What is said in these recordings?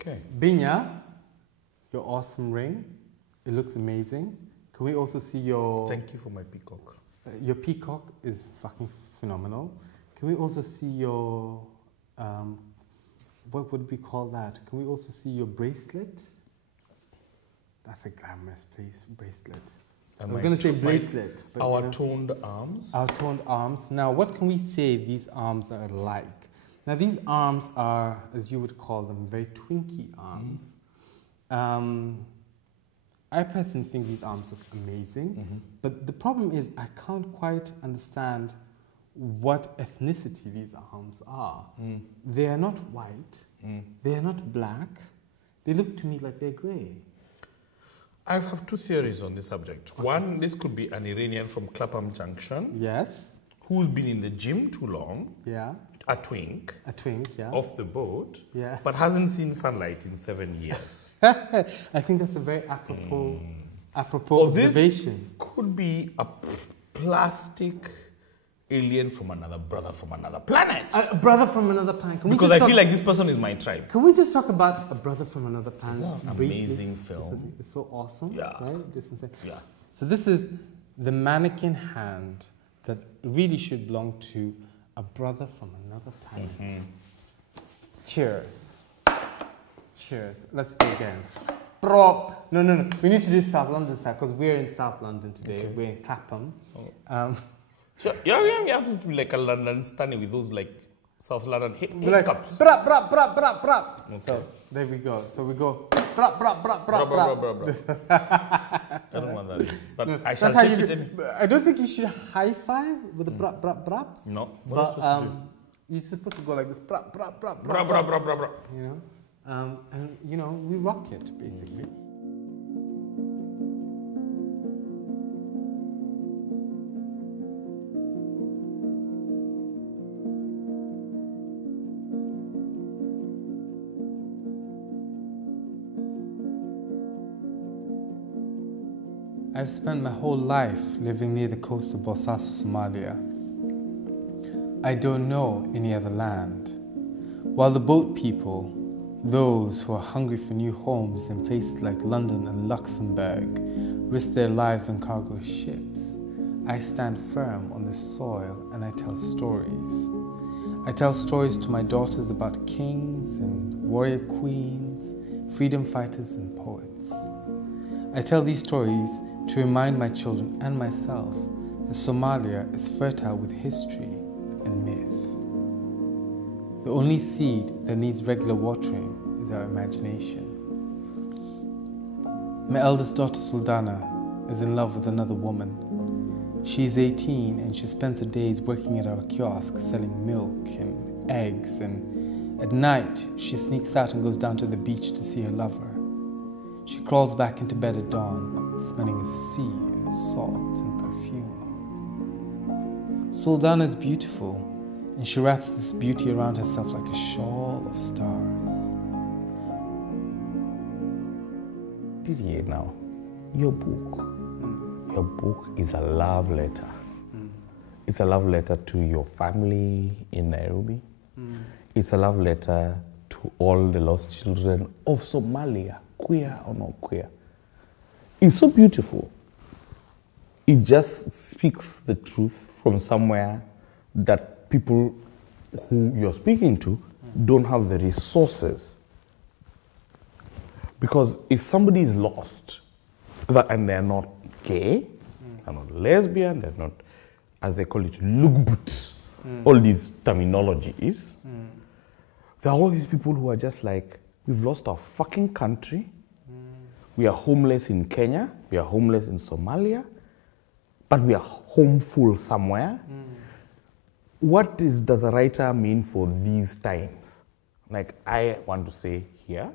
Okay. Binya, your awesome ring. It looks amazing. Can we also see your... Thank you for my peacock. Your peacock is fucking phenomenal. Can we also see your... what would we call that? Can we also see your bracelet? That's a glamorous bracelet. I was going to say bracelet. But our toned arms. Our toned arms. Now, what can we say these arms are like? Now, these arms are, as you would call them, very twinky arms. I personally think these arms look amazing. But the problem is I can't quite understand what ethnicity these arms are. They are not white. They are not black. They look to me like they're grey. I have two theories on this subject. Okay. One, this could be an Iranian from Clapham Junction. Yes. Who's been in the gym too long. Yeah. A twink. A twink, yeah. Off the boat. Yeah. But hasn't seen sunlight in 7 years. I think that's a very apropos observation. This could be a plastic alien from another brother from another planet. A brother from another planet. Because I feel like this person is my tribe. Can we just talk about A Brother from Another Planet? Amazing film. It's so awesome. Yeah. Right? Yeah. So this is the mannequin hand that really should belong to a brother from another planet. Cheers. Cheers. Let's go again. Prop. No. We need to do South London style because we're in South London today. Okay. We're in Clapham. So, you have to be like a London Stanley with those like South London hiccups. Brap. Okay. So there we go. So we go brap. I don't know what that is, but no, I shall take it. I don't think you should high five with the braps. No, what are you supposed to do? You're supposed to go like this brap. You know, and you know we rock it basically. I've spent my whole life living near the coast of Bosaso, Somalia. I don't know any other land. While the boat people, those who are hungry for new homes in places like London and Luxembourg, risk their lives on cargo ships, I stand firm on the soil and I tell stories. I tell stories to my daughters about kings and warrior queens, freedom fighters and poets. I tell these stories to remind my children and myself that Somalia is fertile with history and myth. The only seed that needs regular watering is our imagination. My eldest daughter Sultana is in love with another woman. She's 18 and she spends her days working at our kiosk selling milk and eggs, and at night she sneaks out and goes down to the beach to see her lover. She crawls back into bed at dawn, smelling a sea and salt and perfume. Sultana is beautiful, and she wraps this beauty around herself like a shawl of stars. Diriye, now, your book is a love letter. It's a love letter to your family in Nairobi. It's a love letter to all the lost children of Somalia, queer or not queer. It's so beautiful. It just speaks the truth from somewhere that people who you're speaking to don't have the resources. Because if somebody is lost, and they're not gay, they're not lesbian, they're not, as they call it, lugbut, all these terminologies, there are all these people who are just like, we've lost our fucking country. We are homeless in Kenya. We are homeless in Somalia. But we are homeful somewhere. What does a writer mean for these times? Like, I want to say here,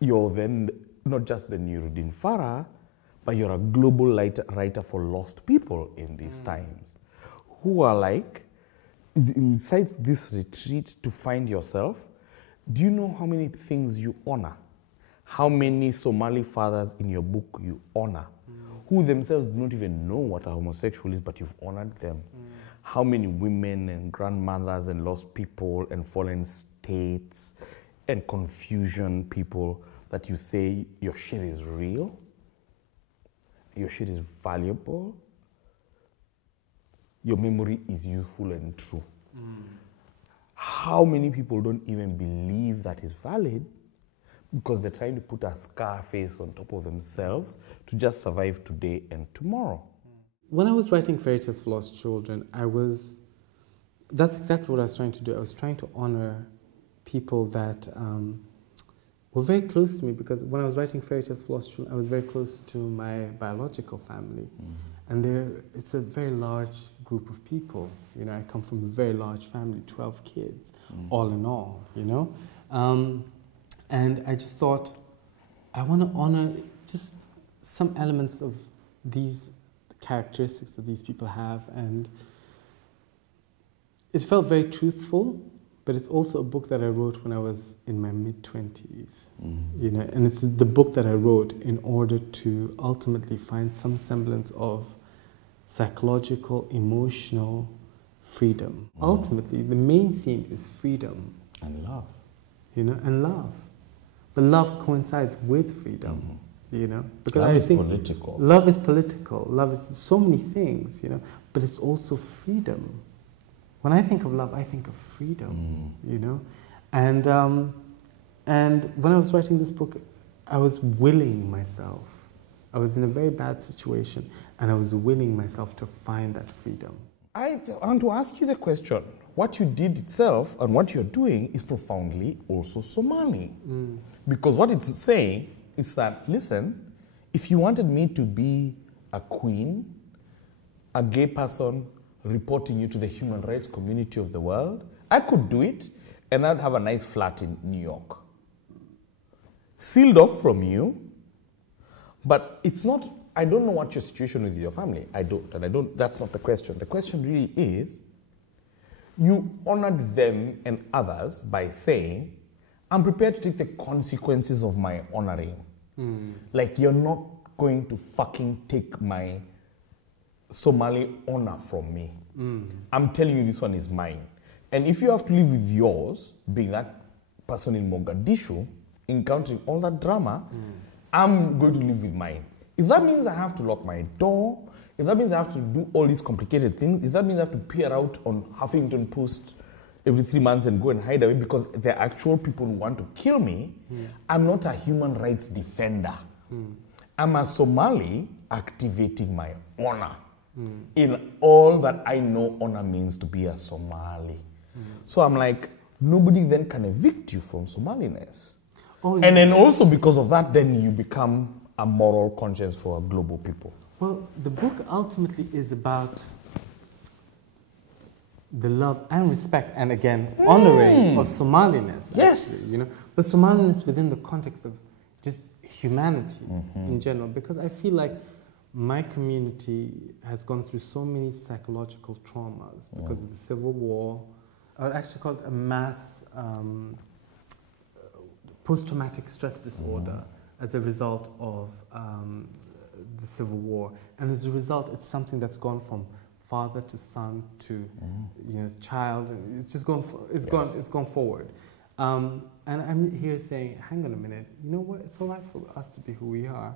you're then not just the Nuruddin Farah, but you're a global writer for lost people in these times, who are like, inside this retreat to find yourself. Do you know how many things you honor? How many Somali fathers in your book you honor, who themselves do not even know what a homosexual is, but you've honored them? How many women and grandmothers and lost people and fallen states and confusion people that you say your shit is real, your shit is valuable, your memory is useful and true. How many people don't even believe that is valid because they're trying to put a scar face on top of themselves to just survive today and tomorrow? When I was writing Fairy Tales for Lost Children, that's exactly what I was trying to do. I was trying to honor people that were very close to me, because when I was writing Fairy Tales for Lost Children, I was very close to my biological family. And it's a very large group of people. You know, I come from a very large family, 12 kids, all in all, you know. And I just thought, I want to honor just some elements of these characteristics that these people have. And it felt very truthful, but it's also a book that I wrote when I was in my mid-20s. You know, and it's the book that I wrote in order to ultimately find some semblance of psychological, emotional freedom. Ultimately, the main theme is freedom. And love. You know, and love. But love coincides with freedom, you know. Because love I is think political. Love is political. Love is so many things, you know. But it's also freedom. When I think of love, I think of freedom, you know. And when I was writing this book, I was willing myself. I was in a very bad situation, and I was willing myself to find that freedom. I want to ask you the question. What you did itself and what you're doing is profoundly also Somali. Because what it's saying is that, listen, if you wanted me to be a queen, a gay person reporting you to the human rights community of the world, I could do it, and I'd have a nice flat in New York. Sealed off from you, but it's not, I don't know what your situation with your family. I don't, that's not the question. The question really is, you honored them and others by saying, I'm prepared to take the consequences of my honoring. Like, you're not going to fucking take my Somali honor from me. I'm telling you, this one is mine. And if you have to live with yours, being that person in Mogadishu, encountering all that drama, I'm going to live with mine. If that means I have to lock my door, if that means I have to do all these complicated things, if that means I have to peer out on Huffington Post every 3 months and go and hide away because there are actual people who want to kill me, I'm not a human rights defender. I'm a Somali activating my honor in all that I know honor means to be a Somali. So I'm like, nobody then can evict you from Somaliness. And then also because of that, then you become a moral conscience for global people. Well, the book ultimately is about the love and respect, and again, honoring of Somaliness. Yes. Actually, you know, but Somaliness within the context of just humanity in general, because I feel like my community has gone through so many psychological traumas because of the Civil War. I would actually call it a mass post-traumatic stress disorder as a result of the Civil War. And as a result, it's something that's gone from father to son to you know, child. And it's just gone, it's gone forward. And I'm here saying, hang on a minute, you know what? It's all right for us to be who we are.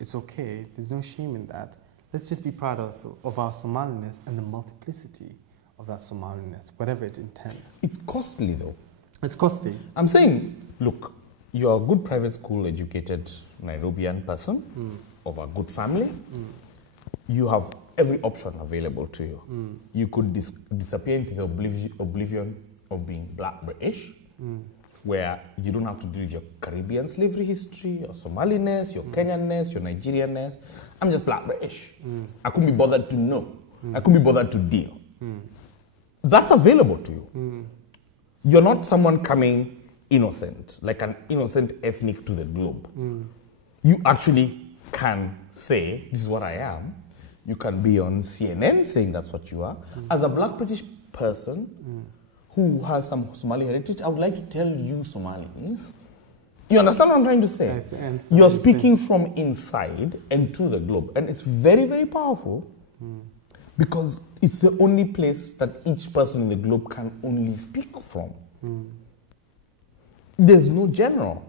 It's okay. There's no shame in that. Let's just be proud of our Somaliness and the multiplicity of that Somaliness, whatever it intends. It's costly, though. It's costly. I'm saying, look, you're a good private school educated Nairobian person of a good family. You have every option available to you. You could disappear into the oblivion of being Black British, where you don't have to deal with your Caribbean slavery history, your Somaliness, your Kenyanness, your Nigerianness. I'm just Black British. I couldn't be bothered to know. I couldn't be bothered to deal. That's available to you. You're not someone coming innocent, like an innocent ethnic to the globe. You actually can say, this is what I am. You can be on CNN saying that's what you are. As a Black British person who has some Somali heritage, I would like to tell you Somalis, you understand what I'm trying to say? You're speaking from inside and to the globe. And it's very, very powerful because it's the only place that each person in the globe can only speak from. There's no general.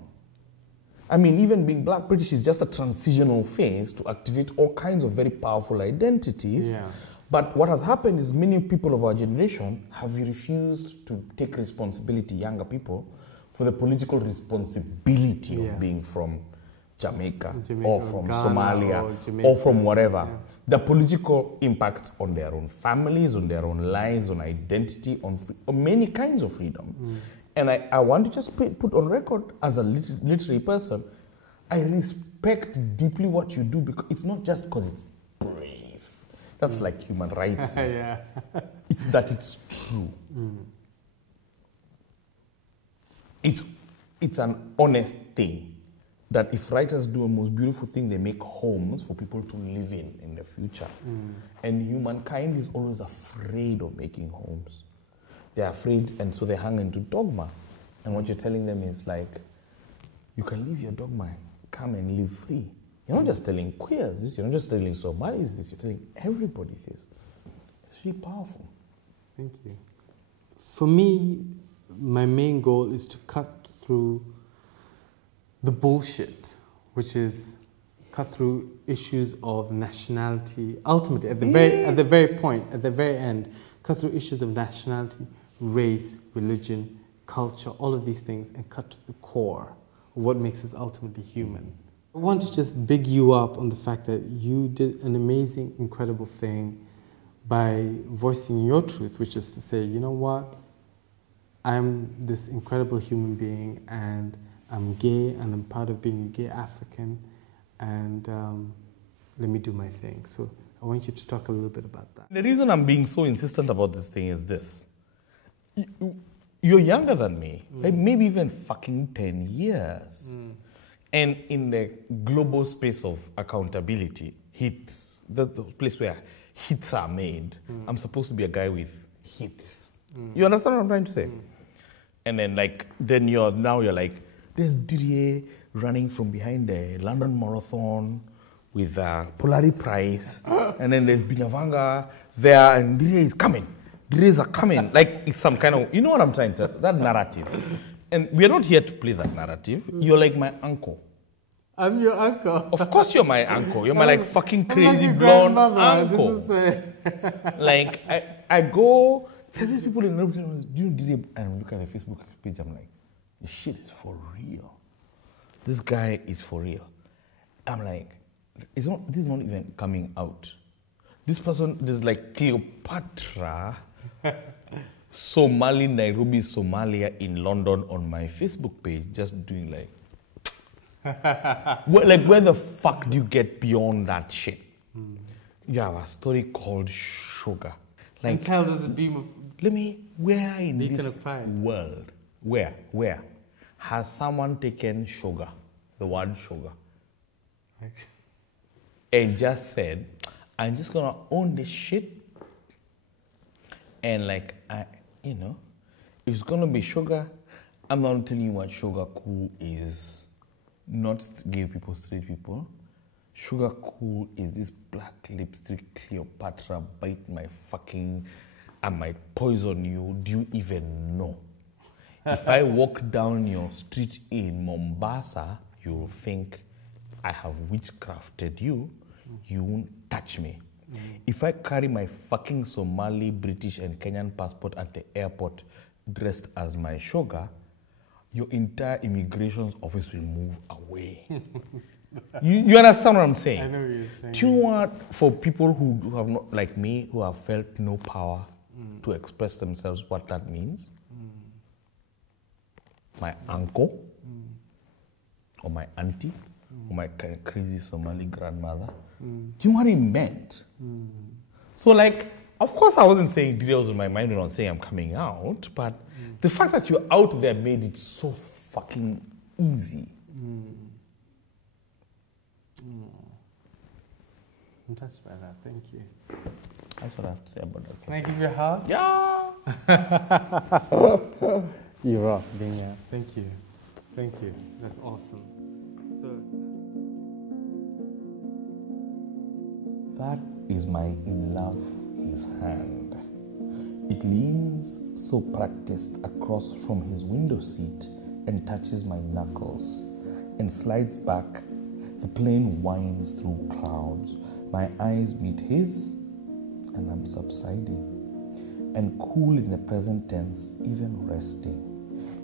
I mean, even being black British is just a transitional phase to activate all kinds of very powerful identities. Yeah. But what has happened is many people of our generation have refused to take responsibility, younger people, for the political responsibility of being from Jamaica or from Ghana, Somalia or from whatever. Yeah. The political impact on their own families, on their own lives, on identity, on many kinds of freedom. And I want to just put on record as a literary person, I respect deeply what you do because it's not just because it's brave. That's like human rights. Yeah. It's that it's true. It's an honest thing that if writers do a most beautiful thing, they make homes for people to live in the future. And humankind is always afraid of making homes. They're afraid, and so they hang into dogma. And what you're telling them is like, you can leave your dogma, come and live free. You're not just telling queers this, you're not just telling Somalis this, you're telling everybody this. It's really powerful. Thank you. For me, my main goal is to cut through the bullshit, which is cut through issues of nationality. Ultimately, at the very end, cut through issues of nationality, race, religion, culture, all of these things, and cut to the core of what makes us ultimately human. I want to just big you up on the fact that you did an amazing, incredible thing by voicing your truth, which is to say, you know what, I'm this incredible human being, and I'm gay, and I'm proud of being a gay African, and let me do my thing. So I want you to talk a little bit about that. The reason I'm being so insistent about this thing is this. You're younger than me, like maybe even fucking 10 years. And in the global space of accountability, hits, the place where hits are made, I'm supposed to be a guy with hits. You understand what I'm trying to say? And then you're like, there's Diriye running from behind the London Marathon with Polari Prize. And then there's Binyavanga there, and Diriye is coming. Diriye's are coming. Like it's some kind of, you know what I'm trying to, that narrative. And we're not here to play that narrative. You're like my uncle. I'm your uncle. Of course you're my uncle. You're my like fucking crazy blonde uncle. Like I go, there's these people in the do you know Diriye? And look at the Facebook page, I'm like, this shit is for real. This guy is for real. I'm like, this is not even coming out. This person, there's like Cleopatra, Somali, Nairobi, Somalia in London on my Facebook page, just doing like, where the fuck do you get beyond that shit? You have a story called Sugar. Like, and tell us a beam of... where in this of pride. world, where has someone taken sugar, the word sugar, and just said, I'm just gonna own this shit, and like, if it's gonna be sugar, I'm not telling you what sugar cool is. Not gay people, straight people. Sugar cool is this black lipstick Cleopatra bite my fucking, I might poison you. Do you even know? If I walk down your street in Mombasa, you'll think I have witchcrafted you. You won't touch me. If I carry my fucking Somali, British, and Kenyan passport at the airport dressed as my sugar, your entire immigration office will move away. you understand what I'm saying? I know what you're saying. Do you know what, for people who have not, like me, who have felt no power to express themselves, what that means? My uncle, or my auntie, or my crazy Somali grandmother. Do you know what it meant? So like, of course I wasn't saying Diriye was in my mind when I was saying I'm coming out, but the fact that you're out there made it so fucking easy. I'm touched by that, thank you. That's what I have to say about that. Can I give you a hug? Yeah! You rock, Binya. Thank you. Thank you. That's awesome. That is my in love his hand. It leans so practiced across from his window seat and touches my knuckles and slides back. The plane winds through clouds. My eyes meet his, and I'm subsiding. And cool in the present tense, even resting.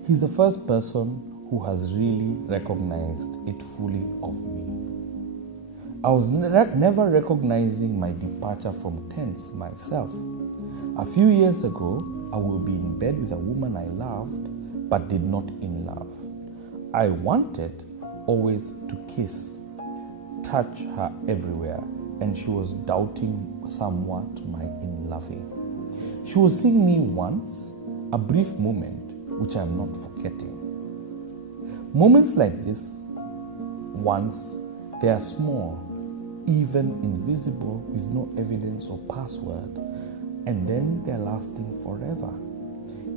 He's the first person who has really recognized it fully of me. I was never recognizing my departure from tense myself. A few years ago, I will be in bed with a woman I loved, but did not in love. I wanted always to kiss, touch her everywhere, and she was doubting somewhat my in-loving. She was seeing me once, a brief moment, which I'm not forgetting. Moments like this, once, they are small, even invisible with no evidence or password, and then they're lasting forever.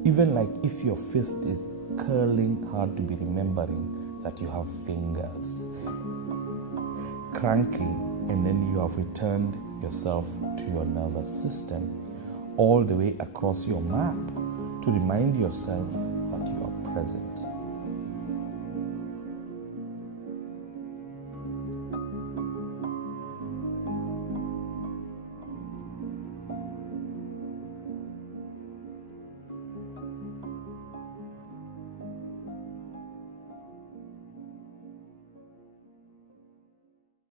Even like if your fist is curling hard to be remembering that you have fingers. Cranky, and then you have returned yourself to your nervous system all the way across your map to remind yourself that you are present.